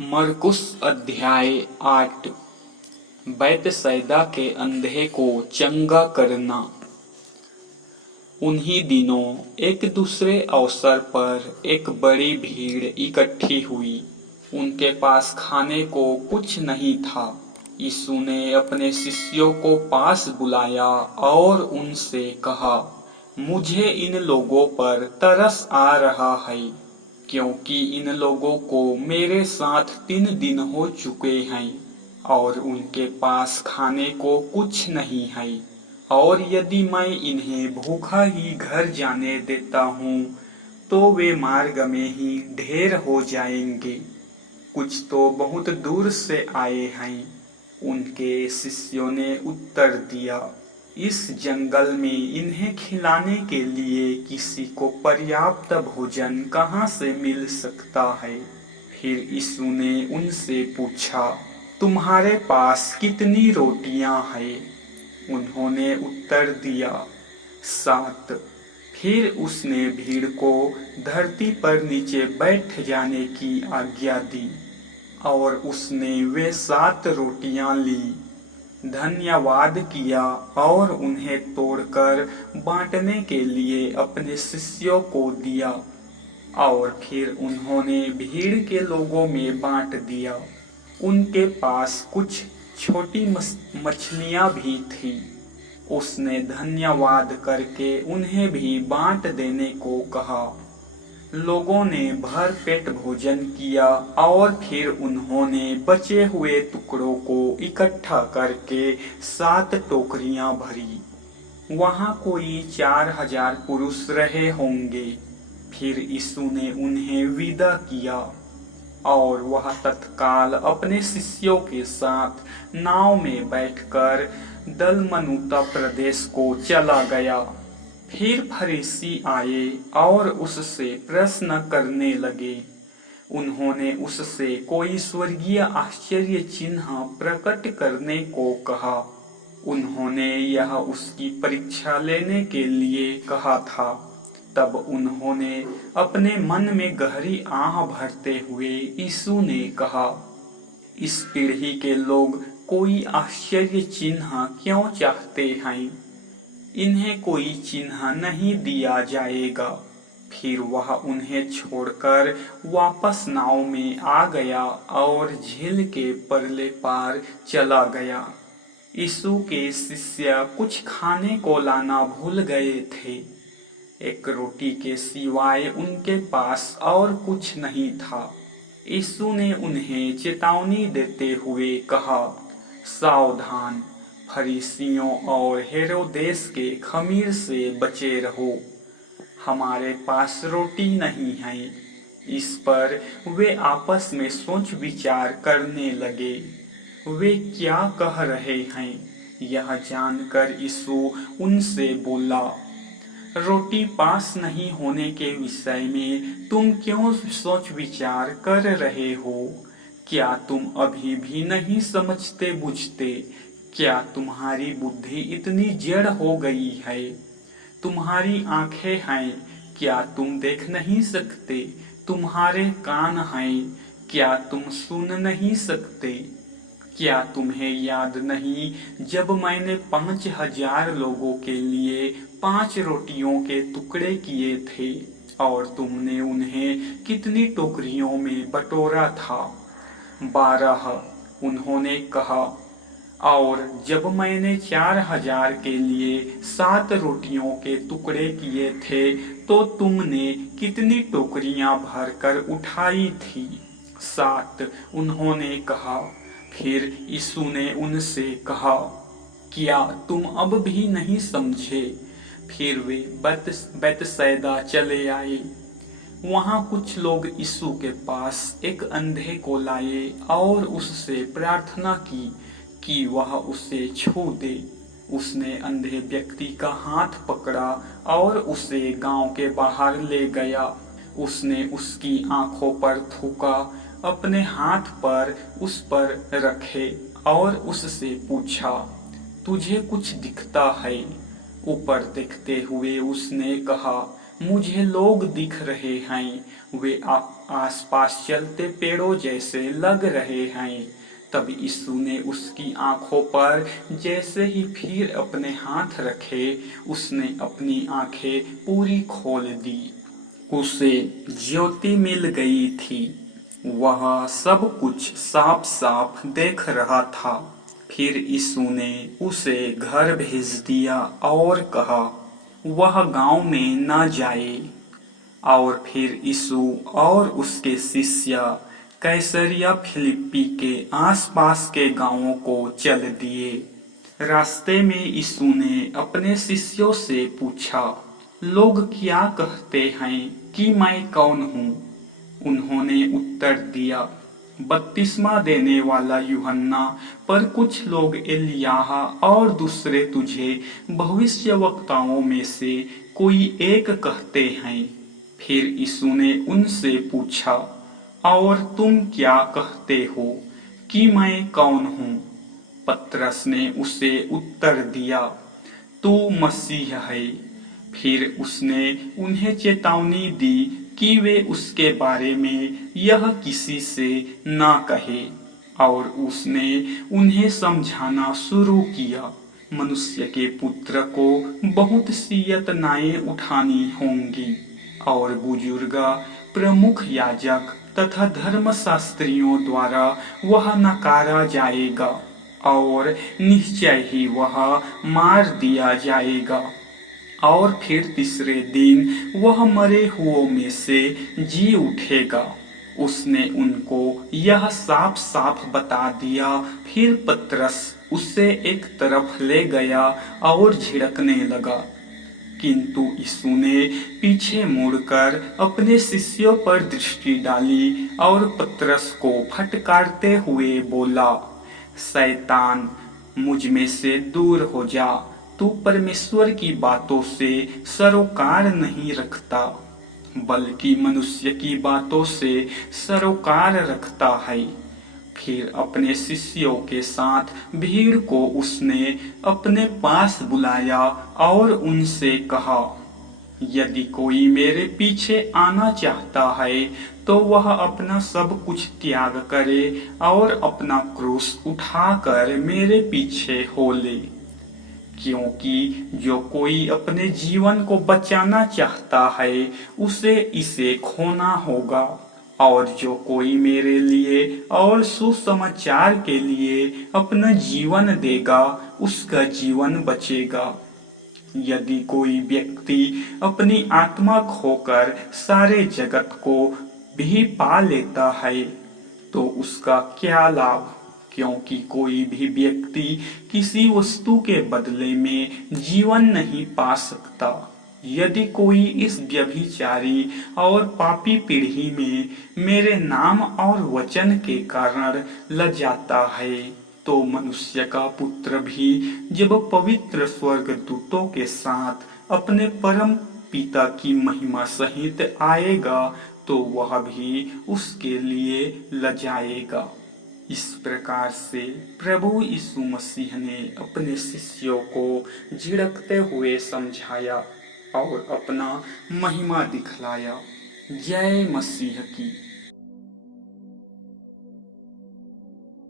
मरकुस अध्याय 8। बैतसैदा के अंधे को चंगा करना। उन्हीं दिनों एक दूसरे अवसर पर एक बड़ी भीड़ इकट्ठी हुई। उनके पास खाने को कुछ नहीं था। यीशु ने अपने शिष्यों को पास बुलाया और उनसे कहा, मुझे इन लोगों पर तरस आ रहा है, क्योंकि इन लोगों को मेरे साथ 3 दिन हो चुके हैं और उनके पास खाने को कुछ नहीं है। और यदि मैं इन्हें भूखा ही घर जाने देता हूँ तो वे मार्ग में ही ढेर हो जाएंगे। कुछ तो बहुत दूर से आए हैं। उनके शिष्यों ने उत्तर दिया, इस जंगल में इन्हें खिलाने के लिए किसी को पर्याप्त भोजन कहाँ से मिल सकता है। फिर यीशु ने उनसे पूछा, तुम्हारे पास कितनी रोटियां हैं? उन्होंने उत्तर दिया, 7। फिर उसने भीड़ को धरती पर नीचे बैठ जाने की आज्ञा दी और उसने वे 7 रोटियां ली, धन्यवाद किया और उन्हें तोड़कर बांटने के लिए अपने शिष्यों को दिया और फिर उन्होंने भीड़ के लोगों में बांट दिया। उनके पास कुछ छोटी मछलियां भी थी। उसने धन्यवाद करके उन्हें भी बांट देने को कहा। लोगों ने भर पेट भोजन किया और फिर उन्होंने बचे हुए टुकड़ों को इकट्ठा करके 7 टोकरियां भरी। वहां कोई 4000 पुरुष रहे होंगे। फिर यीशु ने उन्हें विदा किया और वह तत्काल अपने शिष्यों के साथ नाव में बैठकर दलमनूता प्रदेश को चला गया। फिर फरीसी आए और उससे प्रश्न करने लगे। उन्होंने उससे कोई स्वर्गीय आश्चर्य चिन्ह प्रकट करने को कहा। उन्होंने यह उसकी परीक्षा लेने के लिए कहा था। तब उन्होंने अपने मन में गहरी आह भरते हुए यीशु ने कहा, इस पीढ़ी के लोग कोई आश्चर्य चिन्ह क्यों चाहते हैं? इन्हें कोई चिन्ह नहीं दिया जाएगा। फिर वह उन्हें छोड़कर वापस नाव में आ गया और झील के परले पार चला गया। यीशु के शिष्य कुछ खाने को लाना भूल गए थे। एक रोटी के सिवाय उनके पास और कुछ नहीं था। यीशु ने उन्हें चेतावनी देते हुए कहा, सावधान, फरीसियों और हेरोदेस के खमीर से बचे रहो। हमारे पास रोटी नहीं है। इस पर वे आपस में सोच विचार करने लगे। वे क्या कह रहे हैं, यह जानकर यीशु उनसे बोला, रोटी पास नहीं होने के विषय में तुम क्यों सोच विचार कर रहे हो? क्या तुम अभी भी नहीं समझते बुझते? क्या तुम्हारी बुद्धि इतनी जड़ हो गई है? तुम्हारी आंखें हैं, क्या तुम देख नहीं सकते? तुम्हारे कान हैं, क्या तुम सुन नहीं सकते? क्या तुम्हें याद नहीं जब मैंने 5000 लोगों के लिए 5 रोटियों के टुकड़े किए थे और तुमने उन्हें कितनी टोकरियों में बटोरा था? 12, उन्होंने कहा। और जब मैंने 4000 के लिए 7 रोटियों के टुकड़े किए थे तो तुमने कितनी टोकरियां भरकर उठाई थी? 7, उन्होंने कहा। फिर यीशु ने उनसे कहा, क्या तुम अब भी नहीं समझे? फिर वे बैतसैदा चले आए। वहां कुछ लोग यीशु के पास एक अंधे को लाए और उससे प्रार्थना की कि वह उसे छू दे। उसने अंधे व्यक्ति का हाथ पकड़ा और उसे गांव के बाहर ले गया। उसने उसकी आंखों पर थूका, अपने हाथ पर उस पर रखे और उससे पूछा, तुझे कुछ दिखता है? ऊपर देखते हुए उसने कहा, मुझे लोग दिख रहे हैं। वे आसपास चलते पेड़ों जैसे लग रहे हैं। तब यीशु ने उसकी आंखों पर जैसे ही फिर अपने हाथ रखे, उसने अपनी आंखें पूरी खोल दी। उसे ज्योति मिल गई थी। वह सब कुछ साफ साफ देख रहा था। फिर यीशु ने उसे घर भेज दिया और कहा वह गांव में न जाए। और फिर यीशु और उसके शिष्य कैसरिया फिलिप्पी के आसपास के गांवों को चल दिए। रास्ते में यीशु ने अपने शिष्यों से पूछा, लोग क्या कहते हैं कि मैं कौन हूँ? उन्होंने उत्तर दिया, बपतिस्मा देने वाला यूहन्ना, पर कुछ लोग एलियाह और दूसरे तुझे भविष्यवक्ताओं में से कोई एक कहते हैं। फिर यीशु ने उनसे पूछा, और तुम क्या कहते हो कि मैं कौन हूँ? पतरस ने उसे उत्तर दिया, तू मसीह है। फिर उसने उन्हें चेतावनी दी कि वे उसके बारे में यह किसी से ना कहे, और उसने उन्हें समझाना शुरू किया, मनुष्य के पुत्र को बहुत सी यातनाएं उठानी होंगी, और बुजुर्ग, प्रमुख याजक तथा धर्मशास्त्रियों द्वारा वह नकारा जाएगा, और निश्चय ही वह मार दिया जाएगा, और फिर तीसरे दिन वह मरे हुओं में से जी उठेगा। उसने उनको यह साफ साफ बता दिया। फिर पतरस उसे एक तरफ ले गया और झिड़कने लगा, किंतु यीशु ने पीछे मुड़कर अपने शिष्यों पर दृष्टि डाली और पतरस को फटकारते हुए बोला, शैतान, मुझ में से दूर हो जा, तू परमेश्वर की बातों से सरोकार नहीं रखता, बल्कि मनुष्य की बातों से सरोकार रखता है। फिर अपने शिष्यों के साथ भीड़ को उसने अपने पास बुलाया और उनसे कहा, यदि कोई मेरे पीछे आना चाहता है तो वह अपना सब कुछ त्याग करे और अपना क्रूस उठाकर मेरे पीछे हो ले। क्योंकि जो कोई अपने जीवन को बचाना चाहता है उसे इसे खोना होगा, और जो कोई मेरे लिए और सुसमाचार के लिए अपना जीवन देगा उसका जीवन बचेगा। यदि कोई व्यक्ति अपनी आत्मा खोकर सारे जगत को भी पा लेता है तो उसका क्या लाभ? क्योंकि कोई भी व्यक्ति किसी वस्तु के बदले में जीवन नहीं पा सकता। यदि कोई इस व्यभिचारी और पापी पीढ़ी में मेरे नाम और वचन के कारण लजाता है तो मनुष्य का पुत्र भी जब पवित्र स्वर्गदूतों के साथ अपने परम पिता की महिमा सहित आएगा तो वह भी उसके लिए लजाएगा। इस प्रकार से प्रभु यीशु मसीह ने अपने शिष्यों को झिड़कते हुए समझाया और अपना महिमा दिखलाया। जय मसीह की।